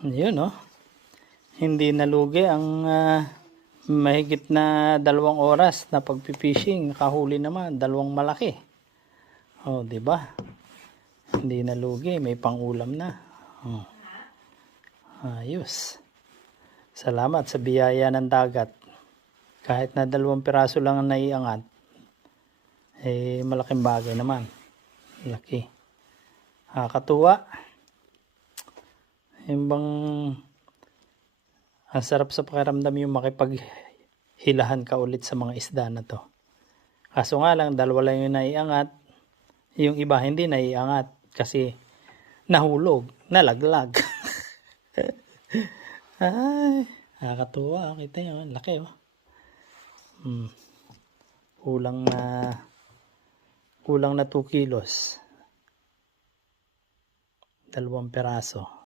Yun, no? Hindi nalugi ang mahigit na 2 oras na pagpipishing. Nakahuli naman, 2 malaki. Oh, di ba? Hindi nalugi, may pangulam na. Oh. Ayos. Salamat sa biyaya ng dagat. Kahit na 2 piraso lang ang naiangat, eh malaking bagay naman. Laki. Nakakatuwa. Yung bang ang sarap sa pakiramdam yung makipaghilahan ka ulit sa mga isda na to. Kaso nga lang, 2 lang yung naiangat. Yung iba hindi naiangat kasi nahulog, nalaglag. Ay, nakakatuwa. Kita nyo, laki oh. Kulang na 2 kilos. 2 piraso.